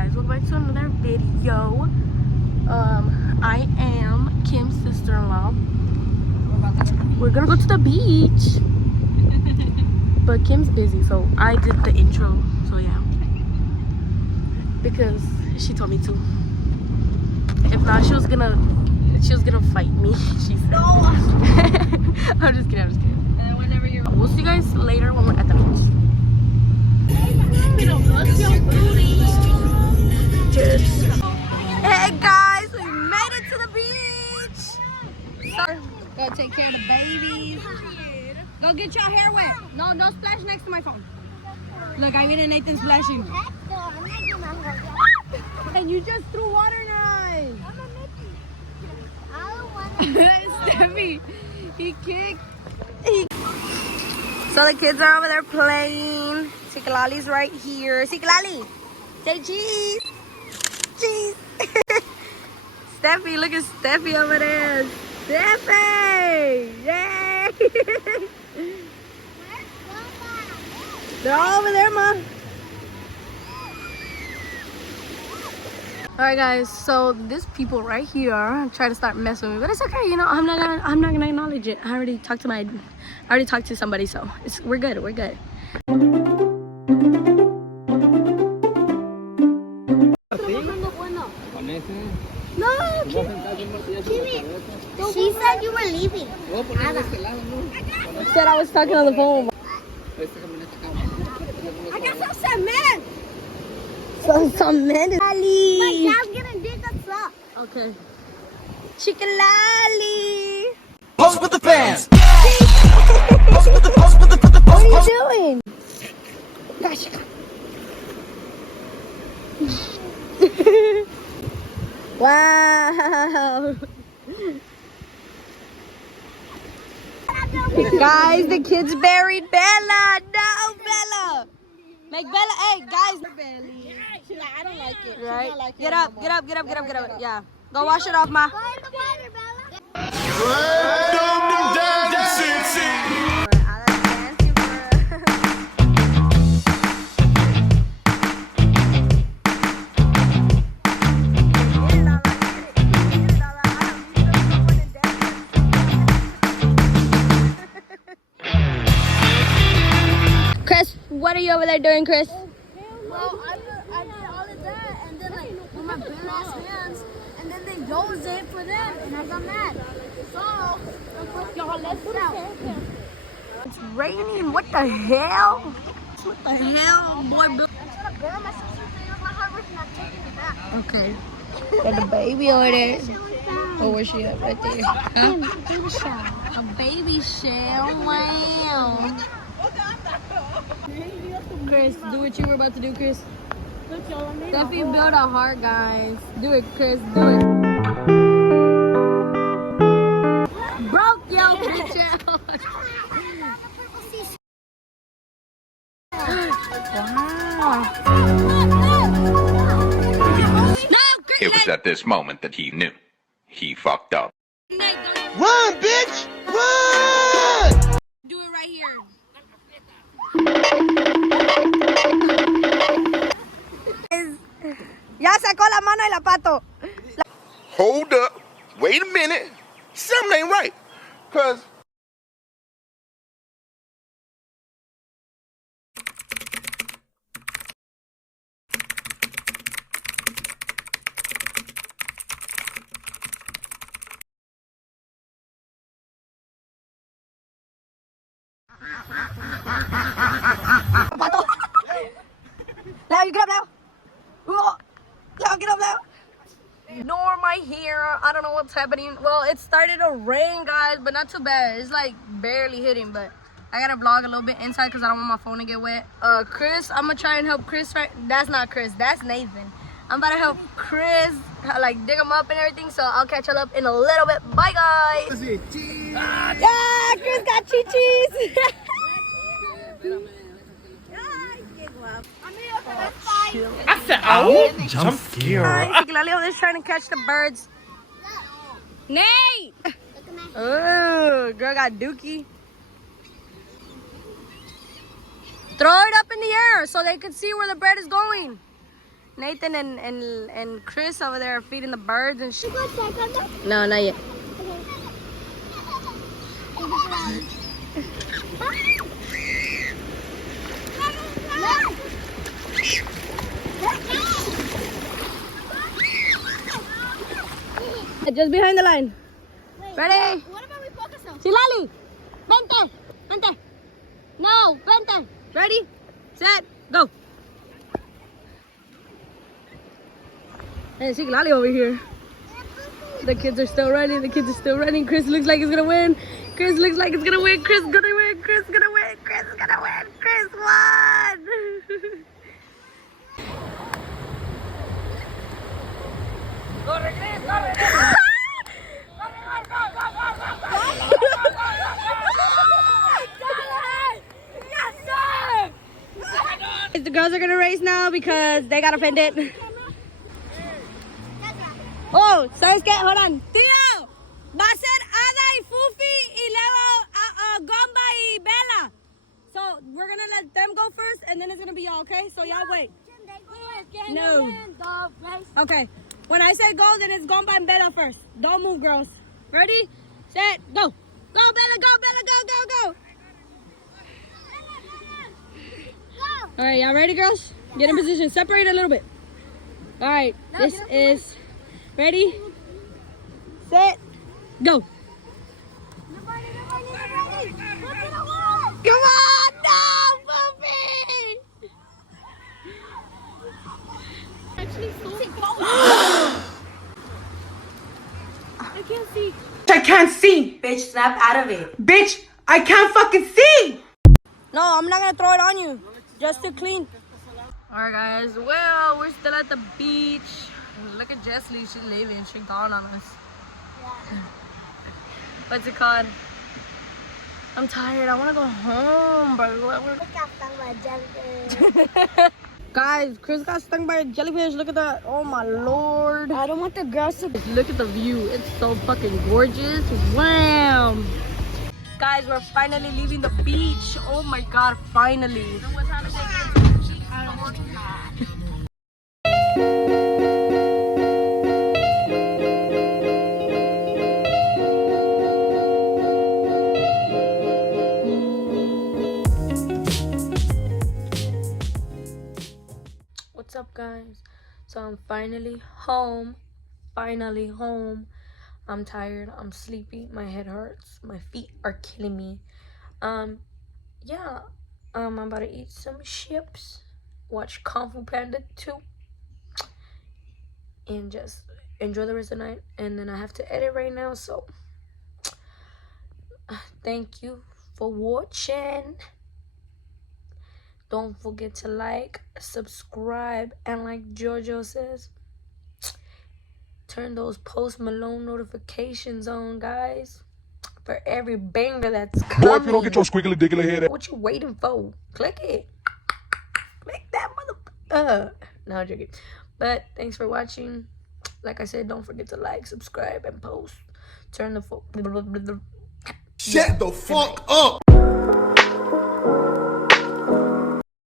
guys, welcome back to another video. I am Kim's sister-in-law. We're gonna go to the beach, but Kim's busy, so I did the intro. So yeah, because she told me to. If not, she was gonna fight me. She said. No. I'm just kidding. And then whenever you're, We'll see you guys later when we're at the beach. Cheers. Hey guys, we made it to the beach. Go take care of the babies. Go get your hair wet. No, don't splash next to my phone. Look, I made Nathan splashing. And you just threw water in your eyes. Steffi, he kicked. So the kids are over there playing. Sikalali's right here. Sikalali, say cheese. Cheese. Steffi, look at Steffi over there. Steffi! Yay! They're all over there, Ma. Alright guys, so this people right here try to start messing with me, but it's okay, you know, I'm not gonna acknowledge it. I already talked to somebody, so we're good. No, she said you were leaving. said I was talking on the phone. I got some cement. Some men. My dad's gonna dig us up. Okay. Chicken-lolly. Post with the fans. What are you doing? Gosh. Wow. Guys, the kids buried Bella. No, Bella. Make Bella. Hey, guys. She's like, I don't like it. She's Right? not like Get up. Yeah. Go wash it off, Ma. Go in the water, Bella. Chris, what are you over there doing, Chris? Well, I did all of that, and then like with my bare ass hands, and then they used it for them, and I got mad. So, y'all, let's get out. It's raining. What the hell? What the hell, boy? I'm trying to burn my sister, so it was my heart racing. I'm taking it back. Okay. Got the baby over there. Oh, where's she at? Right there. Huh? Baby shower. A baby shell. Wow. Chris, do what you were about to do, Chris. Steffi built a heart, guys. Do it, Chris. Do it. Broke your bitch out. Wow. No, Chris. It was at this moment that he knew. He fucked up. Run, bitch! Run! Do it right here. Ya sacó la mano y la pato. Hold up. Wait a minute. Something ain't right. Cause Pato. Leo, you get up now. Leo, get up now. Ignore my hair. I don't know what's happening. Well, it started to rain, guys, but not too bad. It's like barely hitting, but I gotta vlog a little bit inside because I don't want my phone to get wet. Chris, I'm gonna try and help Chris. Right? That's not Chris. That's Nathan. I'm about to help Chris, like dig him up and everything. So I'll catch y'all up in a little bit. Bye, guys. Yeah, Chris got chi-chis. I said, oh, jump scare. Sikalali over there trying to catch the birds. Nate! Oh, girl got dookie. Throw it up in the air so they can see where the bread is going. Nathan and Chris over there are feeding the birds and shit. You go check on them? No, not yet. Just behind the line. Wait, Ready? what about we focus on? Silali. Vente. Vente. No, vente. Ready? Set. Go. Hey, Silali over here. The kids are still running. The kids are still running. Chris looks like he's gonna win. Chris looks like he's gonna win. Chris gonna win. Chris gonna win. Chris gonna win. Chris won. Corre, Chris, corre, Chris. The girls are gonna race now because they got offended. Oh, ¿sabes qué? Hold on. Tío, va a ser Ada y Fufi y luego Gomba y Bella. So we're gonna let them go first and then it's gonna be y'all, okay? So y'all wait. No. Okay. When I say go, then it's Gomba and Bella first. Don't move, girls. Ready? Set, go. Go, Bella, go, Bella, go, go, go. All right, y'all ready, girls? Get in position. Separate a little bit. All right, this is ready, set, go. Come on, no, Puppy! I can't see. I can't see. Bitch, snap out of it. Bitch, I can't fucking see. No, I'm not gonna throw it on you. Just to clean. Alright guys, well, we're still at the beach. Look at Jessie, she's leaving. She's gone on us. What's it called? I'm tired. I wanna go home, bro. Guys, Chris got stung by a jellyfish. Look at that. Oh my lord. I don't want the girls to. Look at the view. It's so fucking gorgeous. Wow. Guys, we're finally leaving the beach. Oh my god, finally. What's up, guys? So I'm finally home. Finally home. I'm tired. I'm sleepy. My head hurts. My feet are killing me. Yeah. I'm about to eat some chips. Watch Kung Fu Panda 2. And just enjoy the rest of the night. And then I have to edit right now. So thank you for watching. Don't forget to like, subscribe, and like Jojo says, turn those Post Malone notifications on, guys, for every banger that's coming. Boy, if you don't get your squiggly diggly head out. What you waiting for? Click it. Click that mother. No, I'm joking. But thanks for watching. Like I said, don't forget to like, subscribe, and post. Turn the Shut the fuck up.